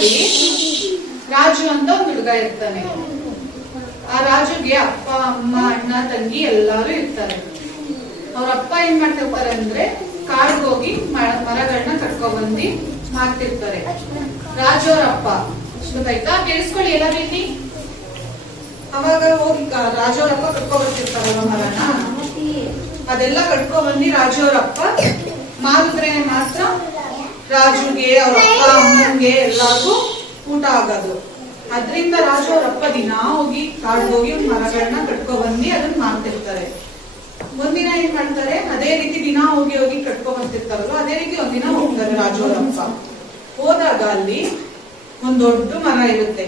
ಊರಲ್ಲಿ ರಾಜು ಅಂತ ಒಂದು ಹುಡುಗ ಇರ್ತಾನೆ. ಆ ರಾಜುಗೆ ಅಪ್ಪ ಅಮ್ಮ ಅಣ್ಣ ತಂಗಿ ಎಲ್ಲಾರು ಇರ್ತಾರೆ. ಅವ್ರ ಅಪ್ಪ ಏನ್ ಮಾಡ್ತಿರ್ತಾರೆ ಅಂದ್ರೆ ಕಾಡ್ಗೆ ಹೋಗಿ ಮರಗಳನ್ನ ಕಟ್ಕೊಂಡ್ಬಂದಿ ಮಾಡ್ತಿರ್ತಾರೆ. ರಾಜು ಅವ್ರ ಅಪ್ಪ ಗೊತ್ತಾಯ್ತಾ? ಕೇಳಿಸ್ಕೊಳ್ಳಿ ಎಲ್ಲಾರು ಇಲ್ಲಿ. ಅವಾಗ ಹೋಗಿ ರಾಜು ಅವ್ರ ಅಪ್ಪ ಕಟ್ಕೊಂಡ್ಬರ್ತಿರ್ತಾರಲ್ಲ ಮರನ, ಅದೆಲ್ಲ ಕಟ್ಕೊಂಡ್ಬಂದಿ ರಾಜು ಅವ್ರ ಅಪ್ಪ ಮಾಡಿದ್ರೆ ಮಾತ್ರ ರಾಜುಗೆ ಅವ್ರ ಅಪ್ಪ ಅಮ್ಮಂಗೆ ಎಲ್ಲಾರ್ಗು ಊಟ ಆಗೋದು. ಅದ್ರಿಂದ ರಾಜು ಅವ್ರ ಅಪ್ಪ ದಿನಾ ಹೋಗಿ ಕಾಡ್ಗೆ ಹೋಗಿ ಮರಗಳನ್ನ ಕಟ್ಕೊಂಡ್ಬಂದಿ ಅದನ್ನ ಮಾಡ್ತಿರ್ತಾರೆ. ಒಂದಿನ ಏನ್ ಮಾಡ್ತಾರೆ, ಅದೇ ರೀತಿ ದಿನಾ ಹೋಗಿ ಹೋಗಿ ಕಟ್ಕೊಂಡ್ ಬರ್ತಿರ್ತಾರಲ್ಲ, ಅದೇ ರೀತಿ ಒಂದಿನ ಹೋಗ್ತಾರೆ ರಾಜು ಅವ್ರ ಅಪ್ಪ. ಹೋದಾಗ ಅಲ್ಲಿ ಒಂದ್ ದೊಡ್ಡ ಮರ ಇರುತ್ತೆ,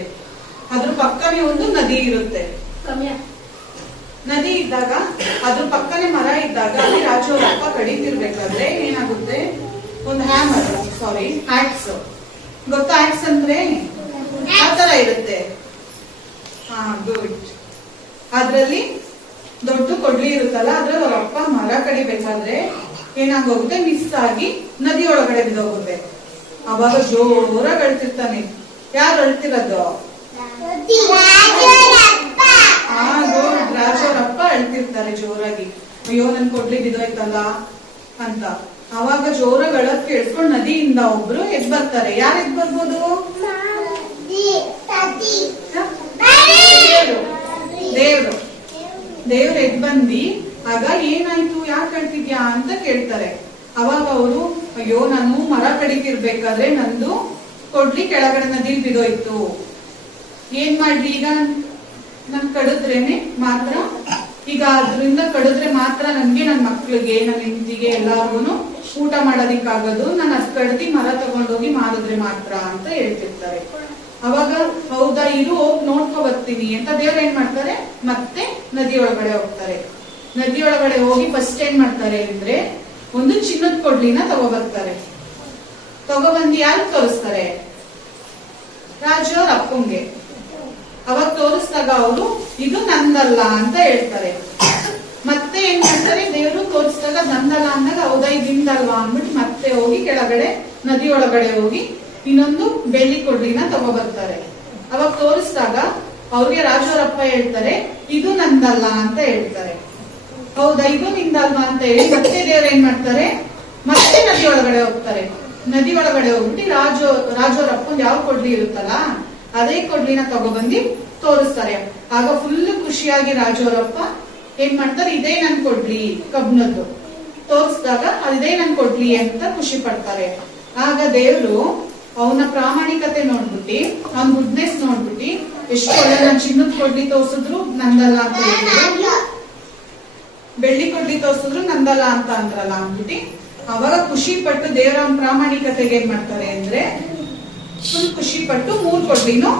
ಅದ್ರ ಪಕ್ಕನೇ ಒಂದು ನದಿ ಇರುತ್ತೆ. ನದಿ ಇದ್ದಾಗ ಅದ್ರ ಪಕ್ಕನೆ ಮರ ಇದ್ದಾಗ ಅಲ್ಲಿ ರಾಜು ಅವ್ರ ಅಪ್ಪ ಕಡಿತಿರ್ಬೇಕಾದ್ರೆ ಏನಾಗುತ್ತೆ, ಒಂದು ಹ್ಯಾಕ್ಸ್ ಗೊತ್ತಾ? ಹ್ಯಾಕ್ಸ್ ಅಂದ್ರೆ ಆ ತರ ಇರುತ್ತೆ. ಗುಡ್. ಅದ್ರಲ್ಲಿ ದೊಡ್ಡ ಕೊಡ್ಲಿ ಇರುತ್ತಲ್ಲ, ಅದ್ರಲ್ಲಿ ಅವ್ರ ಅಪ್ಪ ಮರ ಕಡಿಬೇಕಾದ್ರೆ ಏನಾಗೋಗುತ್ತೆ, ಮಿಸ್ ಆಗಿ ನದಿ ಒಳಗಡೆ ಬಿದ್ದೋಗುತ್ತೆ. ಅವಾಗ ಜೋರಾಗಿ ಅಳ್ತಿರ್ತಾನೆ. ಯಾರು ಅಳ್ತಿರೋದು? ರಾಜು ಅವ್ರ ಅಪ್ಪ ಅಳ್ತಿರ್ತಾರೆ ಜೋರಾಗಿ, ಅಯ್ಯೋ ನನ್ ಕೊಡ್ಲಿ ಬಿದ್ದೋಯ್ತಲ್ಲ ಅಂತ. ಅವಾಗ ಜೋರಾಗಿ ಅಳದ್ ಕೇಳಿಸ್ಕೊಂಡು ನದಿಯಿಂದ ಒಬ್ರು ಎದ್ ಬರ್ತಾರೆ. ಯಾರು ಎದ್ ಬರ್ಬೋದು? ದೇವ್ರು ಎದ್ ಬಂದಿ ಆಗ ಏನಾಯ್ತು, ಯಾಕೆ ಅಳ್ತಿದ್ಯಾ ಅಂತ ಕೇಳ್ತಾರೆ. ಅವಾಗ ಅವರು, ಅಯ್ಯೋ ನಾನು ಮರ ಕಡಿತಿರ್ಬೇಕಾದ್ರೆ ನಂದು ಕೊಡ್ಲಿ ಕೆಳಗಡೆ ನದಿ ಬಿದ್ದೋಯ್ತು, ಏನ್ ಮಾಡ್ಲಿ ಈಗ? ನನ್ ಕಡಿದ್ರೇನೆ ಮಾತ್ರ, ಈಗ ಅದ್ರಿಂದ ಕಡಿದ್ರೆ ಮಾತ್ರ ನನ್ಗೆ, ನನ್ ಮಕ್ಳಿಗೆ, ನನ್ನ ಹೆಂಡತಿಗೆ ಎಲ್ಲಾರ್ಗು ಊಟ ಮಾಡೋದಿಕ್ಕಾಗೋದು. ನಾನು ಅದ್ ಕಡ್ದಿ ಮರ ತಗೊಂಡೋಗಿ ಮಾಡಿದ್ರೆ ಮಾತ್ರ ಅಂತ ಹೇಳ್ತಿರ್ತಾರೆ. ಅವಾಗ ಹೌದಾ, ಇರು ಹೋಗಿ ನೋಡ್ಕೊ ಬರ್ತೀನಿ ಅಂತ ದೇವ್ರ ಏನ್ ಮಾಡ್ತಾರೆ, ಮತ್ತೆ ನದಿ ಒಳಗಡೆ ಹೋಗ್ತಾರೆ. ನದಿ ಒಳಗಡೆ ಹೋಗಿ ಫಸ್ಟ್ ಏನ್ ಮಾಡ್ತಾರೆ ಅಂದ್ರೆ ಒಂದು ಚಿನ್ನದ ಕೊಡ್ಲಿನ ತಗೋಬರ್ತಾರೆ. ತಗೊಬಂದು ಯಾರು ತೋರಿಸ್ತಾರೆ? ರಾಜು ಅವ್ರ ಅಪ್ಪಂಗೆ. ಅವಾಗ ತೋರಿಸಿದಾಗ ಅವರು ಇದು ನಂದಲ್ಲ ಅಂತ ಹೇಳ್ತಾರೆ. ಮತ್ತೆ ಏನ್ ಮಾಡ್ತಾರೆ, ದೇವರು ತೋರಿಸಿದಾಗ ನಂದಲ್ಲ ಅಂದಾಗ ಹೌದಾ ಇದು ನಿಂದಲ್ವಾ ಅಂದ್ಬಿಟ್ಟು ಮತ್ತೆ ಹೋಗಿ ಕೆಳಗಡೆ ನದಿ ಒಳಗಡೆ ಹೋಗಿ ಇನ್ನೊಂದು ಬೆಳ್ಳಿ ಕೊಡ್ಲಿನ ತಗೋಬರ್ತಾರೆ. ಅವಾಗ ತೋರಿಸಿದಾಗ ಅವ್ರಿಗೆ ರಾಜು ಅವ್ರ ಅಪ್ಪ ಹೇಳ್ತಾರೆ ಇದು ನಂದಲ್ಲ ಅಂತ ಹೇಳ್ತಾರೆ. ಹೌದಾ ಇದು ನಿಂದಲ್ವಾ ಅಂತ ಹೇಳಿ ಮತ್ತೆ ದೇವ್ರ ಏನ್ ಮಾಡ್ತಾರೆ, ಮತ್ತೆ ನದಿ ಒಳಗಡೆ ಹೋಗ್ತಾರೆ. ನದಿ ಒಳಗಡೆ ಹೋಗ್ಬಿಟ್ಟು ರಾಜು ಅವ್ರ ಅಪ್ಪಂದು ಯಾವ ಕೊಡ್ಲಿ ಇರುತ್ತಲ್ಲ ಅದೇ ಕೊಡ್ಲಿನ ತಗೊಬಂದಿ ತೋರಿಸ್ತಾರೆ. ಆಗ ಫುಲ್ ಖುಷಿಯಾಗಿ ರಾಜು ಅವರಪ್ಪ ಏನ್ ಮಾಡ್ತಾರೆ, ಇದೇ ನನ್ ಕೊಡ್ಲಿ ಕಬ್ನದ್ದು ತೋರಿಸಿದಾಗ ಅದೇ ನನ್ ಕೊಡ್ಲಿ ಅಂತ ಖುಷಿ ಪಡ್ತಾರೆ. ಆಗ ದೇವ್ರು ಅವನ ಪ್ರಾಮಾಣಿಕತೆ ನೋಡ್ಬಿಟ್ಟು, ಅವನ ಗುಡ್ನೆಸ್ ನೋಡ್ಬಿಟ್ಟು, ಎಷ್ಟು ಒಳ್ಳೆ ನನ್ ಚಿನ್ನದ ಕೊಡ್ಲಿ ತೋರ್ಸಿದ್ರು ನಂದಲ್ಲ ಅಂತ ಹೇಳಿದ್ರು, ಬೆಳ್ಳಿ ಕೊಡ್ಲಿ ತೋರ್ಸಿದ್ರು ನಂದಲ್ಲ ಅಂತ ಅಂದ್ರಲ್ಲ ಅಂದ್ಬಿಟ್ಟು ಅವಾಗ ಖುಷಿ ಪಟ್ಟು ದೇವರ ಪ್ರಾಮಾಣಿಕತೆಗೆ ಏನ್ ಮಾಡ್ತಾರೆ ಅಂದ್ರೆ ಫುಲ್ ಖುಷಿ ಪಟ್ಟು 3 ಕೊಡ್ಲಿನೂ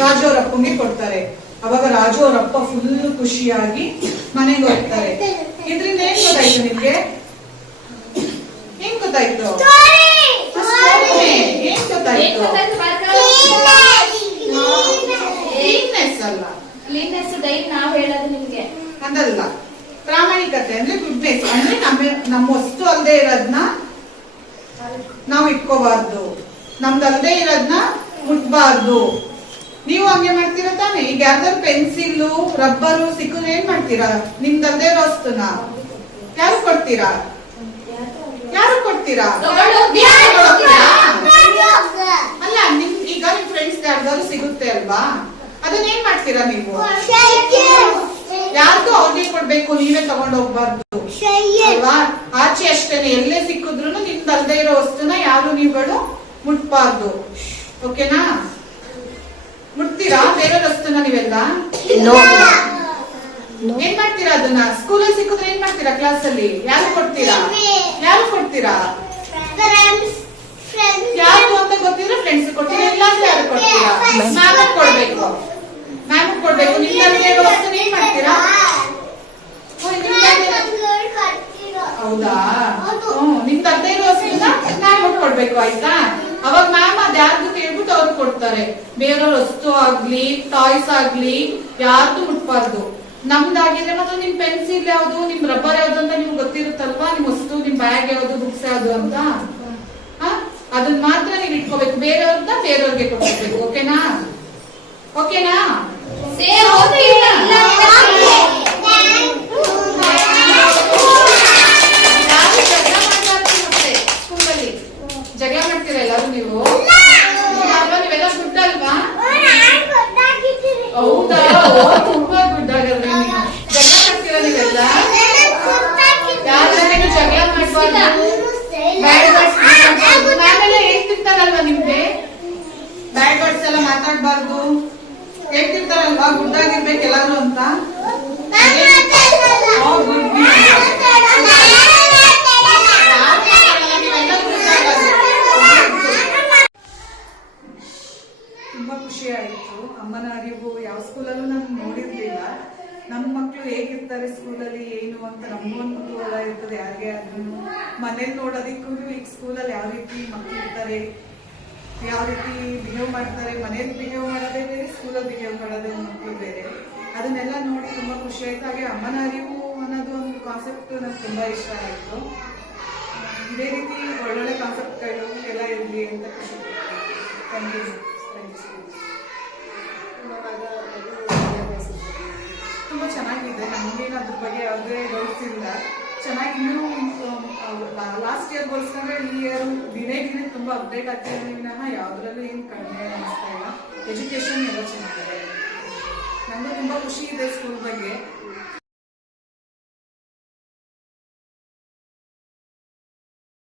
ರಾಜು ಅವ್ರ ಅಪ್ಪಂಗೆ ಕೊಡ್ತಾರೆ. ಅವಾಗ ರಾಜು ಅವ್ರ ಅಪ್ಪ ಫುಲ್ ಖುಷಿಯಾಗಿ ಮನೆಗೆ ಹೋಗ್ತಾರೆ. ಇದ್ರಿಂದ ಏನ್ ಗೊತ್ತಾಯ್ತು ನಿಮ್ಗೆ? ಏನ್ ಗೊತ್ತಾಯ್ತು? ಏನ್ ಗೊತ್ತಾಯ್ತು? ಕ್ಲೀನ್ನೆಸ್ ಅಲ್ಲ, ಕ್ಲೀನ್ನೆಸ್ ಡೈಲಿ ನಾವ್ ಹೇಳೋದು ನಿಮ್ಗೆ ಅದಲ್ಲ. ಪ್ರಾಮಾಣಿಕತೆ ಅಂದ್ರೆ ಗುಡ್ನೆಸ್ ಅಂದ್ರೆ ನಮ್ಮ ವಸ್ತು ಅಲ್ಲದೆ ಇರೋದ್ನ ನಾವು ಇಟ್ಕೋಬಾರ್ದು, ನಮ್ದಲ್ದೇ ಇರೋದ್ನ ಮುಟ್ಬಾರ್ದು. ನೀವು ಹಂಗೆ ಮಾಡ್ತೀರಾ ತಾನೆ? ಈಗ ಯಾರ್ದಾರು ಪೆನ್ಸಿಲ್ ರಬ್ಬರು ಸಿಕ್ಕುದು ಏನ್ ಮಾಡ್ತೀರಾ? ನಿಮ್ದಲ್ದೇ ಇರೋ ವಸ್ತುನ ಯಾರು ಕೊಡ್ತೀರಾ? ಯಾರು ಕೊಡ್ತೀರಾ? ಅಲ್ಲ, ಈಗ ನಿಮ್ ಫ್ರೆಂಡ್ಸ್ ಯಾರ್ದಾರು ಸಿಗುತ್ತೆ ಅಲ್ವಾ, ಅದನ್ನ ಏನ್ ಮಾಡ್ತೀರಾ ನೀವು? ಯಾರ್ದು ಅವ್ರಿಗೆ ಕೊಡ್ಬೇಕು, ನೀವೇ ತಗೊಂಡ್ ಹೋಗ್ಬಾರ್ದು ಅಲ್ವಾ? ಆಚೆ ಅಷ್ಟೇನೆ, ಎಲ್ಲೇ ಸಿಕ್ಕಿದ್ರು ನಿಮ್ದಲ್ದೇ ಇರೋ ವಸ್ತುನ ಯಾರು ನೀವುಗಳು ಮುಟ್ಬಾರ್ದು. ಓಕೆನಾ? ಮುಟ್ತೀರಾ ಬೇರೆ ವಸ್ತುನ ನೀವೆಲ್ಲ? ಏನ್ ಮಾಡ್ತೀರಾ ಅದನ್ನ? ಸ್ಕೂಲಲ್ಲಿ ಸಿಕ್ಕಿದ್ರೆ ಏನ್ ಮಾಡ್ತೀರಾ? ಕ್ಲಾಸ್ ಅಲ್ಲಿ ಯಾರು ಕೊಡ್ತೀರಾ? ಯಾರು ಕೊಡ್ತೀರಾ? ಯಾರು ಅಂತ ಗೊತ್ತಿದ್ರೆ ಫ್ರೆಂಡ್ಸ್ ಕೊಡ್ತೀರಾ, ಇಲ್ಲಾಂದ್ರೆ ಯಾರು ಕೊಡ್ತೀರಾ? ಮ್ಯಾಮ್ ಕೊಡ್ಬೇಕು, ಮ್ಯಾಮ್ ಕೊಡ್ಬೇಕು. ನಿಮ್ದಲ್ದೇ ಇರೋ ವಸ್ತುನ ಏನ್ ಮಾಡ್ತೀರಾ? ಹೌದಾ? ನಿಮ್ದಲ್ದೇ ಇರೋ ವಸ್ತುನ ಮ್ಯಾಮ್ ಕೊಡ್ಬೇಕು, ಆಯ್ತಾ? ಅವಾಗ ಮ್ಯಾಮ್ ಅದ್ ಯಾರ್ದು ಕೇಳ್ಬಿಟ್ಟು ಅವ್ರು ಕೊಡ್ತಾರೆ. ಬೇರೆಯವ್ರ ವಸ್ತು ಆಗ್ಲಿ ಟಾಯ್ಸ್ ಆಗ್ಲಿ ಯಾರ್ದು ಮುಟ್ಬಾರ್ದು. ನಮ್ದಾಗಿದ್ರೆ ಮತ್ತೆ ನಿಮ್ ಪೆನ್ಸಿಲ್ ಯಾವ್ದು, ನಿಮ್ ರಬ್ಬರ್ ಯಾವ್ದು ಅಂತ ನಿಮ್ಗೆ ಗೊತ್ತಿರುತ್ತಲ್ವಾ, ನಿಮ್ ವಸ್ತು, ನಿಮ್ ಬ್ಯಾಗ್ ಯಾವ್ದು, ಬುಕ್ಸ್ ಯಾವ್ದು ಅಂತ. ಅದನ್ನ ಮಾತ್ರ ನೀವು ಇಟ್ಕೋಬೇಕು, ಬೇರೆಯವ್ರನ್ನ ಬೇರೆಯವ್ರಿಗೆ ಕೊಡ್ಬೇಕು. ಓಕೆನಾ? ಓಕೆನಾ? ಸ್ಕೂಲಲ್ಲಿ ಜಗಳ ಮಾಡ್ತೀರಾ ಎಲ್ಲರೂ ನೀವು? ನೀವೆಲ್ಲ ಗುಡ್ ಅಲ್ವಾ? ಹೌದಾ? ತುಂಬಾ ಗುಡ್ ಆಗಿದ್ರೆ ನೀವು ಜಗಳ ಮಾಡ್ತೀರಾ ನೀವೆಲ್ಲ? ಯಾರ ಜೊತೆನೂ ಜಗಳ ಮಾಡ್ಬಾರ್ದು, ಬ್ಯಾಡ್ ವರ್ಡ್ಸ್ ಮಾತಾಡ್ಬಾರ್ದು. ಆಮೇಲೆ ಹೇಳ್ತಿರ್ತಾರಲ್ವಾ ನಿಮ್ಗೆ ಬ್ಯಾಡ್ ವರ್ಡ್ಸ್ ಎಲ್ಲ ಮಾತಾಡ್ಬಾರ್ದು ಹೇಳ್ತಿರ್ತಾರಲ್ವಾ, ಗುಡ್ ಆಗಿರ್ಬೇಕು ಎಲ್ಲಾರು ಅಂತ. ತುಂಬಾ ಖುಷಿ ಆಯ್ತು. ಅಮ್ಮನ ಅರಿವು ಯಾವ ಸ್ಕೂಲಲ್ಲೂ ನಾನು ನೋಡಿರ್ಲಿಲ್ಲ. ನಮ್ಮ ಮಕ್ಕಳು ಹೇಗಿರ್ತಾರೆ ಸ್ಕೂಲಲ್ಲಿ ಏನು ಅಂತ ನಮ್ಗೊಂದು ಕುತೂಹಲ ಇರ್ತದೆ ಯಾರಿಗೆ ಆದ್ರೂ. ಮನೇಲಿ ನೋಡೋದಿಕ್ಕೂ ಈಗ ಸ್ಕೂಲಲ್ಲಿ ಯಾವ ರೀತಿ ಮಕ್ಕಳು ಇರ್ತಾರೆ, ಯಾವ ರೀತಿ ಬಿಹೇವ್ ಮಾಡ್ತಾರೆ, ಮನೇಲಿ ಬಿಹೇವ್ ಮಾಡೋದೇ ಬೇರೆ, ಸ್ಕೂಲಲ್ಲಿ ಬಿಹೇವ್ ಮಾಡೋದೇ ಮಕ್ಕಳು ಬೇರೆ. ಅದನ್ನೆಲ್ಲ ನೋಡಿ ತುಂಬಾ ಖುಷಿ ಆಯ್ತು. ಹಾಗೆ ಅಮ್ಮನ ಅರಿವು ಅನ್ನೋದು ಒಂದು ಕಾನ್ಸೆಪ್ಟ್ ನನಗೆ ತುಂಬಾ ಇಷ್ಟ ಆಯ್ತು. ಇದೇ ರೀತಿ ಒಳ್ಳೊಳ್ಳೆ ಕಾನ್ಸೆಪ್ಟ್ಗಳು ಎಲ್ಲ ಇರಲಿ ಅಂತ ಖುಷಿ. Thank you. ತುಂಬಾ ಚೆನ್ನಾಗಿದೆ. ನಮಗೇನು ಅದ್ರ ಬಗ್ಗೆ ಯಾವುದೇ ಡೌಟ್ಸ್ ಇಲ್ಲ. ಚೆನ್ನಾಗಿ ಇನ್ನೂ ಲಾಸ್ಟ್ ಇಯರ್ ಹೋಲಿಸ್ಕೊಂಡ್ರೆ ಈ ಇಯರ್ ದಿನೇ ದಿನೇ ತುಂಬಾ ಅಪ್ಡೇಟ್ ಆಗ್ತಿದೆ ವಿನಃ ಯಾವುದ್ರಲ್ಲೂ ಏನು ಕಡಿಮೆ ಅನಿಸ್ತಾ ಇಲ್ಲ. ಎಜುಕೇಶನ್ ಎಲ್ಲ ಚೆನ್ನಾಗಿದೆ. ನನಗೂ ತುಂಬಾ ಖುಷಿ ಇದೆ ಸ್ಕೂಲ್ ಬಗ್ಗೆ.